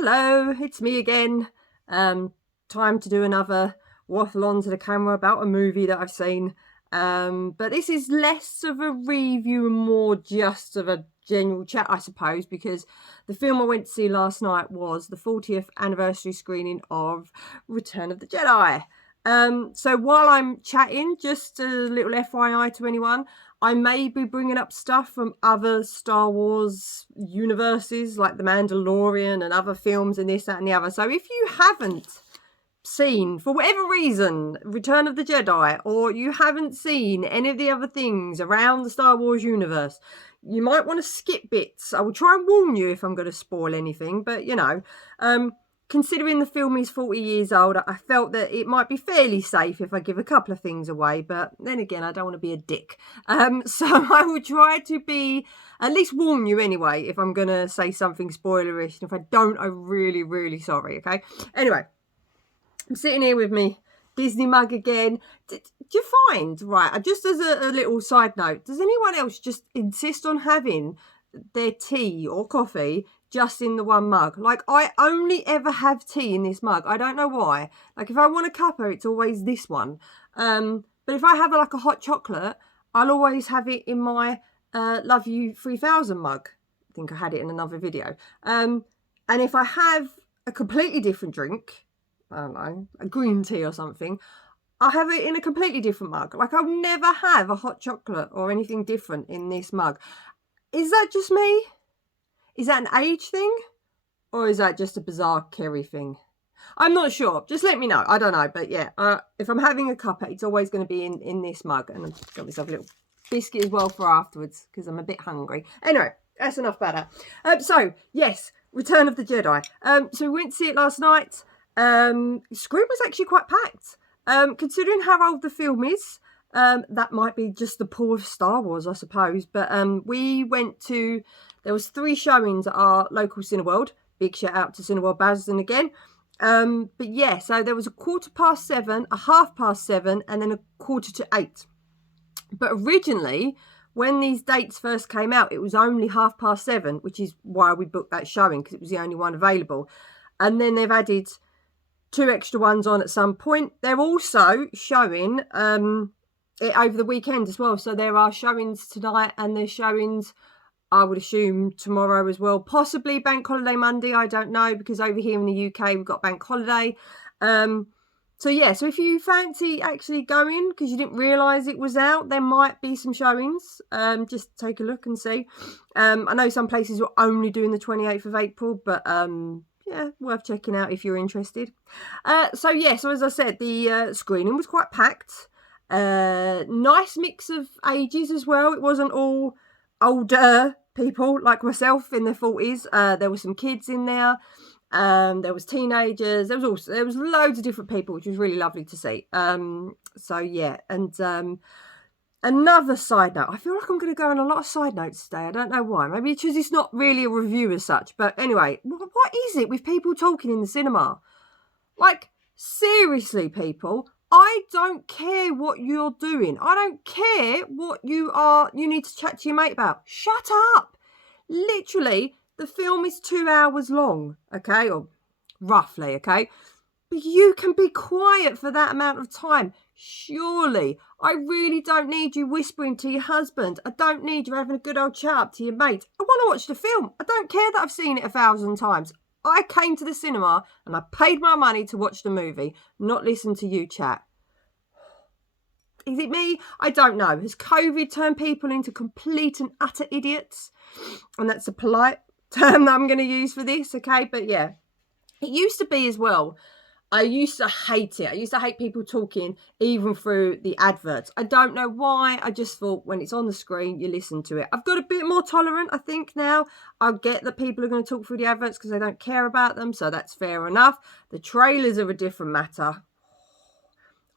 Hello, it's me again. Time to do another waffle onto the camera about a movie that I've seen. But this is less of a review and more just of a general chat, I suppose, because the film I went to see last night was the 40th anniversary screening of Return of the Jedi. So while I'm chatting, just a little FYI to anyone, I may be bringing up stuff from other Star Wars universes like The Mandalorian and other films and this, that and the other. So if you haven't seen, for whatever reason, Return of the Jedi, or you haven't seen any of the other things around the Star Wars universe, you might want to skip bits. I will try and warn you if I'm going to spoil anything, but considering the film is 40 years old, I felt that it might be fairly safe if I give a couple of things away, but then again, I don't want to be a dick. So I will try to be, at least warn you anyway, if I'm going to say something spoilerish. And if I don't, I'm really, really sorry, okay? Anyway, I'm sitting here with me Disney mug again. Do you find, right, just as a little side note, does anyone else just insist on having their tea or coffee just in the one mug? Like, I only ever have tea in this mug. I don't know why. Like, if I want a cuppa, it's always this one. But if I have like a hot chocolate, I'll always have it in my Love You 3000 mug. I think I had it in another video. And if I have a completely different drink, I don't know, a green tea or something, I have it in a completely different mug. Like, I'll never have a hot chocolate or anything different in this mug. Is that just me? Is that an age thing? Or is that just a bizarre Kerry thing? I'm not sure. Just let me know. I don't know. But yeah, if I'm having a cuppa, it's always going to be in this mug. And I've got myself a little biscuit as well for afterwards because I'm a bit hungry. Anyway, that's enough about that. So, yes, Return of the Jedi. So we went to see it last night. Screen was actually quite packed. Considering how old the film is, that might be just the pull of Star Wars, I suppose. But we went to, there was 3 showings at our local Cineworld. Big shout out to Cineworld Basildon again. But yeah, so there was a 7:15, a 7:30, and then a 7:45. But originally, when these dates first came out, it was only 7:30, which is why we booked that showing, because it was the only one available. And then they've added 2 extra ones on at some point. They're also showing it over the weekend as well. So there are showings tonight and there's showings, I would assume, tomorrow as well. Possibly Bank Holiday Monday, I don't know, because over here in the UK we've got Bank Holiday. So yeah, so if you fancy actually going, because you didn't realise it was out, there might be some showings. Just take a look and see. I know some places were only doing the 28th of April, but yeah, worth checking out if you're interested. So as I said, the screening was quite packed. Nice mix of ages as well. It wasn't all older people like myself in their 40s. There were some kids in there. There was teenagers. There was loads of different people, which was really lovely to see. So yeah, and another side note. I feel like I'm going to go on a lot of side notes today. I don't know why. Maybe because it's not really a review as such. But anyway, what is it with people talking in the cinema? Like, seriously, people, I don't care what you're doing. I don't care what you need to chat to your mate about. Shut up. Literally, the film is 2 hours long, okay? Or roughly, okay? But you can be quiet for that amount of time. Surely. I really don't need you whispering to your husband. I don't need you having a good old chat up to your mate. I want to watch the film. I don't care that I've seen it 1,000 times. I came to the cinema and I paid my money to watch the movie, not listen to you chat. Is it me? I don't know. Has COVID turned people into complete and utter idiots? And that's a polite term that I'm going to use for this, okay? But yeah, it used to be as well. I used to hate it. I used to hate people talking even through the adverts. I don't know why. I just thought when it's on the screen, you listen to it. I've got a bit more tolerant, I think, now. I get that people are going to talk through the adverts because they don't care about them, so that's fair enough. The trailers are a different matter.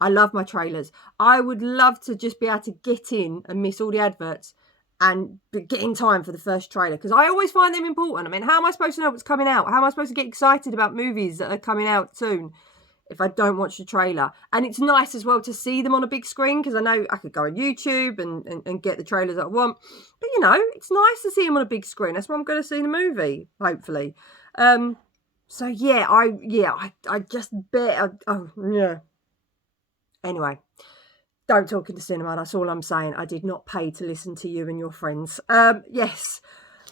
I love my trailers. I would love to just be able to get in and miss all the adverts and get in time for the first trailer, because I always find them important. I mean, how am I supposed to know what's coming out? How am I supposed to get excited about movies that are coming out soon if I don't watch the trailer? And it's nice as well to see them on a big screen, because I know I could go on YouTube and get the trailers that I want. But, you know, it's nice to see them on a big screen. That's where I'm going to see the movie, hopefully. So yeah, I just bet. Oh yeah. Anyway, don't talk in the cinema. That's all I'm saying. I did not pay to listen to you and your friends. Yes.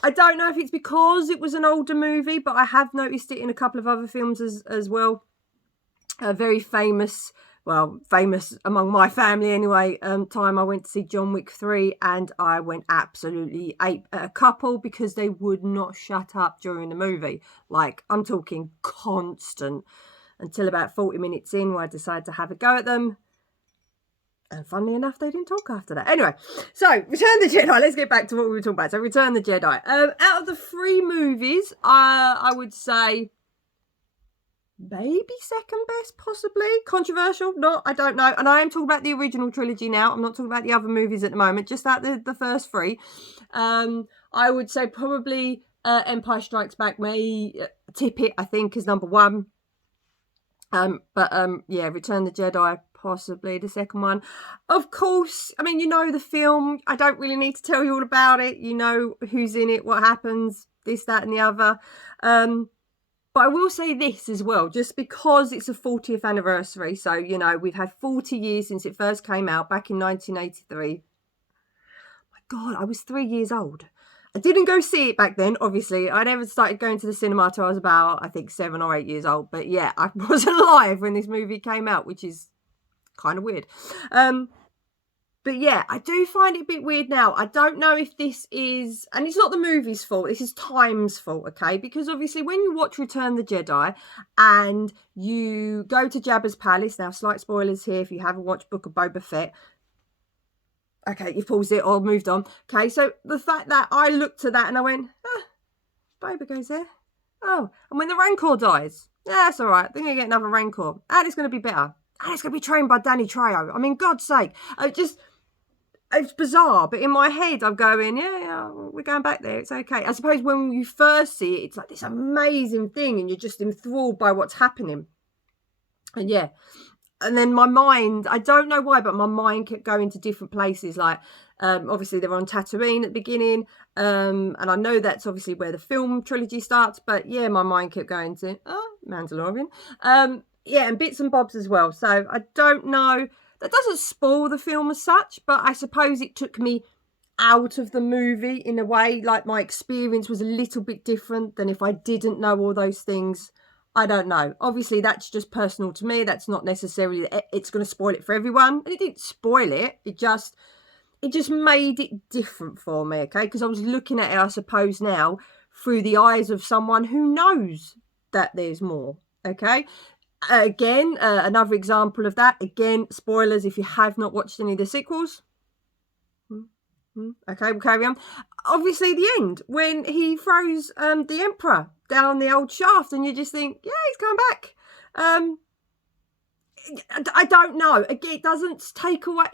I don't know if it's because it was an older movie, but I have noticed it in a couple of other films as well. A very famous, well, famous among my family anyway, time I went to see John Wick 3, and I went absolutely ape at a couple because they would not shut up during the movie. Like, I'm talking constant, until about 40 minutes in where I decided to have a go at them. And funnily enough, they didn't talk after that. Anyway, so Return the Jedi. Let's get back to what we were talking about. So Return the Jedi. Out of the 3 movies, I would say maybe second best, possibly. Controversial, not, I don't know. And I am talking about the original trilogy now. I'm not talking about the other movies at the moment, just out the first 3. I would say probably Empire Strikes Back may tip it, I think, as number 1. Yeah, Return the Jedi, possibly the second one. Of course, I mean, you know the film. I don't really need to tell you all about it. You know who's in it, what happens, this, that, and the other. But I will say this as well, just because it's a 40th anniversary. So, you know, we've had 40 years since it first came out back in 1983. My God, I was 3 years old. I didn't go see it back then, obviously. I never started going to the cinema till I was about, I think, 7 or 8 years old. But yeah, I wasn't alive when this movie came out, which is kind of weird. But yeah, I do find it a bit weird now. I don't know if this is, and it's not the movie's fault, this is time's fault, okay? Because obviously when you watch Return the Jedi and you go to Jabba's palace, now slight spoilers here if you haven't watched Book of Boba Fett. Okay, you've paused it or moved on. Okay, so the fact that I looked at that and I went, Boba goes there. Oh, and when the Rancor dies, yeah, that's all right. They're going to get another Rancor. And it's going to be better. And it's going to be trained by Danny Trejo. I mean, God's sake. It's bizarre, but in my head, I'm going, yeah, we're going back there. It's okay. I suppose when you first see it, it's like this amazing thing and you're just enthralled by what's happening. And yeah. And then my mind, I don't know why, but my mind kept going to different places. Like, obviously, they're on Tatooine at the beginning. And I know that's obviously where the film trilogy starts. But yeah, my mind kept going to, Mandalorian. Yeah, and bits and bobs as well. So I don't know. That doesn't spoil the film as such, but I suppose it took me out of the movie in a way. Like, my experience was a little bit different than if I didn't know all those things. I don't know. Obviously, that's just personal to me. That's not necessarily, it's going to spoil it for everyone. And it didn't spoil it. It just made it different for me, okay? Because I was looking at it, I suppose, now through the eyes of someone who knows that there's more, okay? Again, another example of that. Again, spoilers if you have not watched any of the sequels. Okay, we'll carry on. Obviously, the end, when he throws the Emperor down the old shaft, and you just think, yeah, he's come back. I don't know. Again, it doesn't take away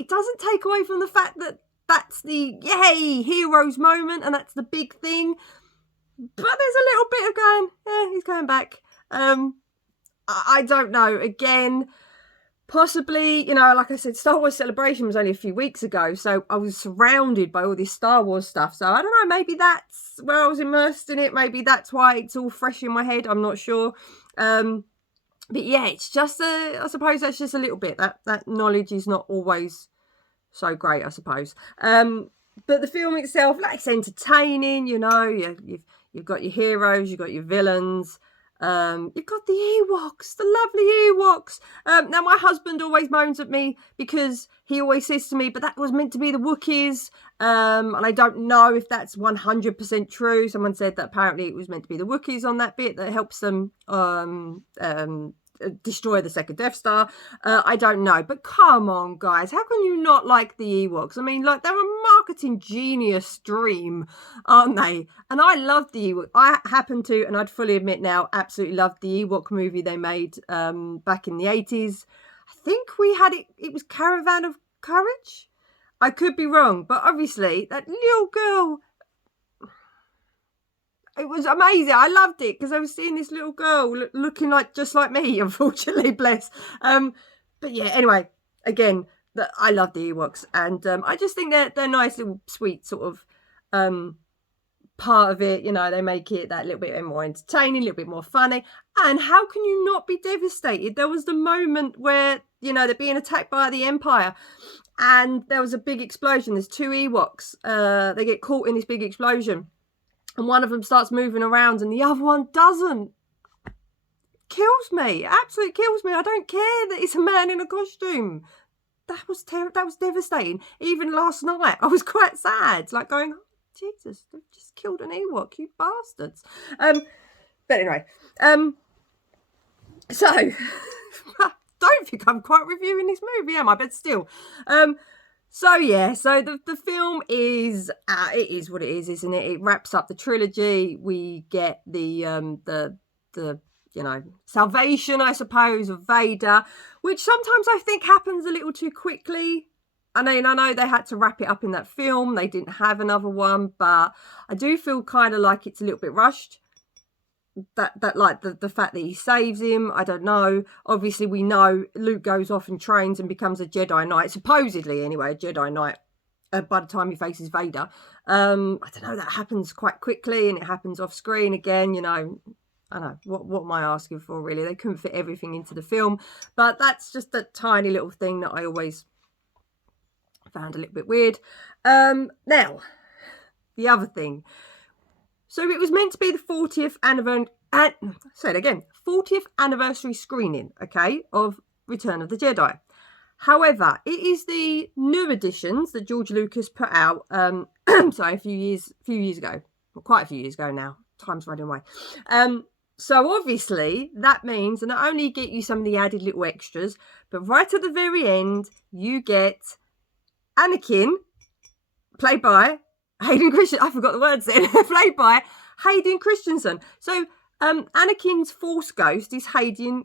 from the fact that that's the yay heroes moment, and that's the big thing. But there's a little bit of going, yeah, he's coming back. I don't know. Again, possibly, you know, like I said, Star Wars Celebration was only a few weeks ago, so I was surrounded by all this Star Wars stuff. So I don't know, maybe that's where I was immersed in it. Maybe that's why it's all fresh in my head. I'm not sure. But yeah, it's just, I suppose that's just a little bit. That knowledge is not always so great, I suppose. But the film itself, like, it's entertaining, you know. You've got your heroes, you've got your villains. You've got the Ewoks, the lovely Ewoks. Now, my husband always moans at me because he always says to me, but that was meant to be the Wookiees. And I don't know if that's 100% true. Someone said that apparently it was meant to be the Wookiees on that bit that helps them destroy the second Death Star. I don't know, but come on, guys, how can you not like the Ewoks? I mean, like, they're a marketing genius dream, aren't they? And I love the Ewok. I happen to, and I'd fully admit now, absolutely loved the Ewok movie they made back in the 80s. I think we had it was Caravan of Courage. I could be wrong, but obviously that little girl, it was amazing. I loved it because I was seeing this little girl looking like just like me, unfortunately, bless. But yeah, anyway, again, I love the Ewoks, and I just think they're nice little sweet sort of part of it, you know, they make it that little bit more entertaining, a little bit more funny. And how can you not be devastated? There was the moment where, you know, they're being attacked by the Empire and there was a big explosion. There's 2 Ewoks. They get caught in this big explosion and one of them starts moving around and the other one doesn't. Kills me. Absolutely kills me. I don't care that it's a man in a costume. That was devastating. Even last night, I was quite sad, like going, oh, Jesus, they've just killed an Ewok, you bastards. But anyway, so I don't think I'm quite reviewing this movie, am I? But still, so yeah, so the film is it is what it is, isn't it? It wraps up the trilogy. We get the you know, salvation, I suppose, of Vader, which sometimes I think happens a little too quickly. I mean, I know they had to wrap it up in that film. They didn't have another one, but I do feel kind of like it's a little bit rushed. That like the fact that he saves him, I don't know. Obviously, we know Luke goes off and trains and becomes a Jedi Knight, supposedly anyway, a Jedi Knight. By the time he faces Vader, I don't know. That happens quite quickly, and it happens off screen again. You know. I know, what am I asking for, really? They couldn't fit everything into the film. But that's just a tiny little thing that I always found a little bit weird. Now, the other thing. So it was meant to be the 40th anniversary, say it again, 40th anniversary screening, okay, of Return of the Jedi. However, it is the new editions that George Lucas put out, sorry, a few years ago. Well, quite a few years ago now. Time's running away. So obviously that means that not only get you some of the added little extras, but right at the very end, you get Anakin, played by Hayden Christensen. I forgot the words then. Played by Hayden Christensen. So Anakin's Force Ghost is Hayden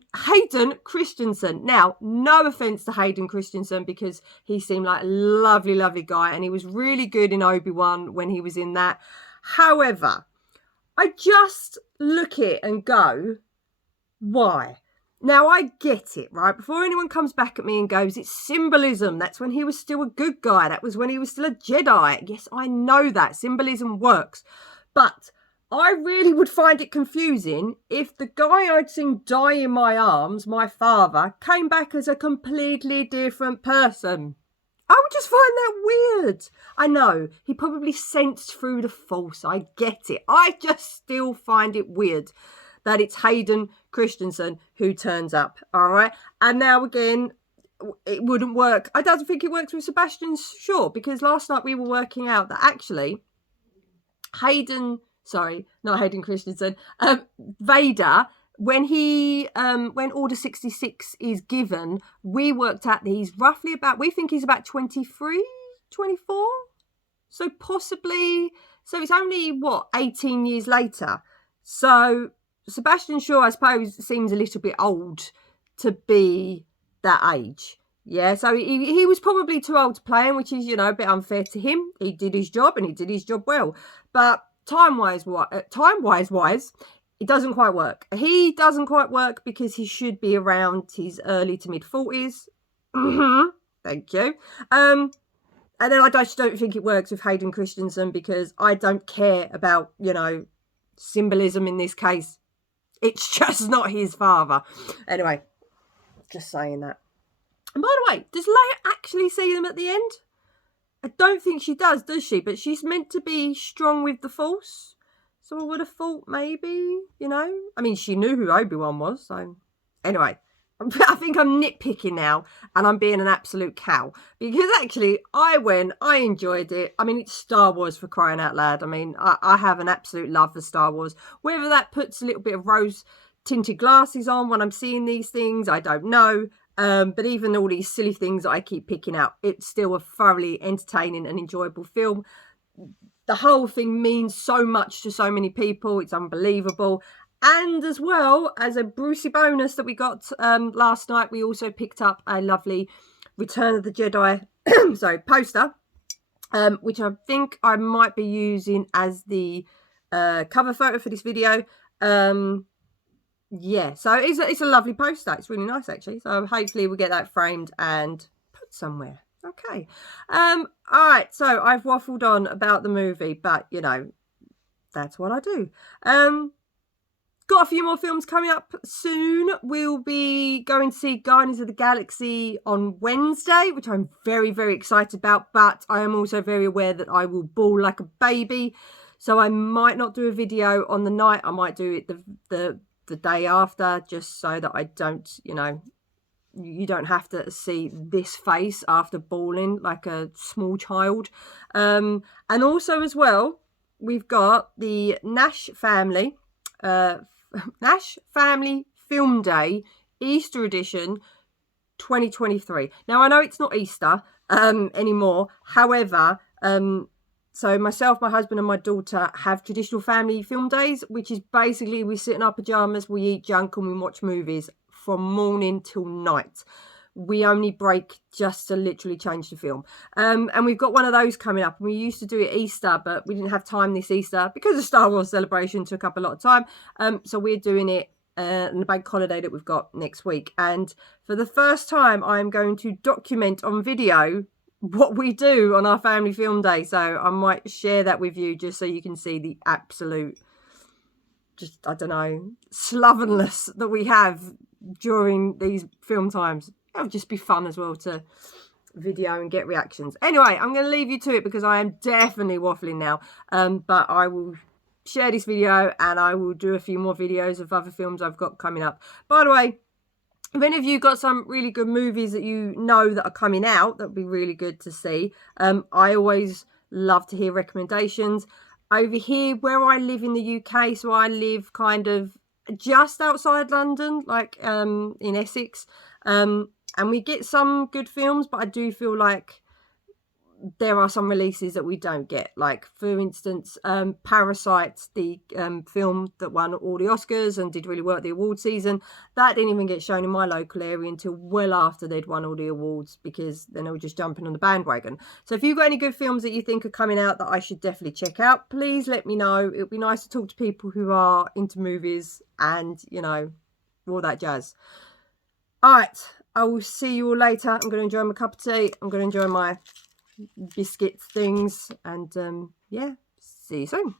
Christensen. Now, no offense to Hayden Christensen because he seemed like a lovely, lovely guy and he was really good in Obi-Wan when he was in that. However, I just look at it and go, why? Now, I get it, right? Before anyone comes back at me and goes, it's symbolism. That's when he was still a good guy. That was when he was still a Jedi. Yes, I know that. Symbolism works. But I really would find it confusing if the guy I'd seen die in my arms, my father, came back as a completely different person. I would just find that weird. I know, he probably sensed through the Force. I get it. I just still find it weird that it's Hayden Christensen who turns up, all right? And now, again, it wouldn't work. I don't think it works with Sebastian Shaw because last night we were working out that actually not Hayden Christensen, Vader, when Order 66 is given, we worked out that he's roughly we think he's about 23, 24. So possibly, so it's only, 18 years later. So Sebastian Shaw, I suppose, seems a little bit old to be that age. Yeah, so he was probably too old to play him, which is, a bit unfair to him. He did his job and he did his job well. But time-wise, it doesn't quite work. He doesn't quite work because he should be around his early to mid-40s. Thank you. And then I just don't think it works with Hayden Christensen because I don't care about, symbolism in this case. It's just not his father. Anyway, just saying that. And by the way, does Leia actually see them at the end? I don't think she does she? But she's meant to be strong with the Force. So I would have thought maybe, I mean, she knew who Obi-Wan was. So anyway, I think I'm nitpicking now and I'm being an absolute cow. Because actually, I enjoyed it. I mean, it's Star Wars for crying out loud. I mean, I have an absolute love for Star Wars. Whether that puts a little bit of rose-tinted glasses on when I'm seeing these things, I don't know. But even all these silly things that I keep picking out, it's still a thoroughly entertaining and enjoyable film. The whole thing means so much to so many people. It's unbelievable. And as well as a Brucey bonus that we got last night, we also picked up a lovely Return of the Jedi poster, which I think I might be using as the cover photo for this video. Yeah, so it's a lovely poster. It's really nice, actually. So hopefully we'll get that framed and put somewhere. Okay. All right. So I've waffled on about the movie, but, that's what I do. Got a few more films coming up soon. We'll be going to see Guardians of the Galaxy on Wednesday, which I'm very, very excited about. But I am also very aware that I will bawl like a baby. So I might not do a video on the night. I might do it the day after, just so that I don't, you know, you don't have to see this face after bawling like a small child. And also as well, we've got the Nash Family Film Day Easter edition 2023. Now I know it's not Easter anymore. However, so myself, my husband and my daughter have traditional family film days, which is basically we sit in our pajamas, we eat junk and we watch movies from morning till night. We only break just to literally change the film. And we've got one of those coming up. We used to do it Easter, but we didn't have time this Easter because the Star Wars celebration took up a lot of time. So we're doing it in the bank holiday that we've got next week. And for the first time, I'm going to document on video what we do on our family film day. So I might share that with you just so you can see the absolute, just, I don't know, slovenliness that we have during these film times. It'll just be fun as well to video and get reactions. Anyway, I'm going to leave you to it because I am definitely waffling now. But I will share this video and I will do a few more videos of other films I've got coming up. By the way, if any of you got some really good movies that you know that are coming out, that would be really good to see. I always love to hear recommendations. Over here, where I live in the UK, so I live kind of just outside London, like in Essex. And we get some good films, but I do feel like there are some releases that we don't get. Like, for instance, Parasite, the film that won all the Oscars and did really well at the award season, that didn't even get shown in my local area until well after they'd won all the awards, because then they were just jumping on the bandwagon. So if you've got any good films that you think are coming out that I should definitely check out, please let me know. It would be nice to talk to people who are into movies and, you know, all that jazz. All right, I will see you all later. I'm going to enjoy my cup of tea. I'm going to enjoy my biscuits things. And yeah, see you soon.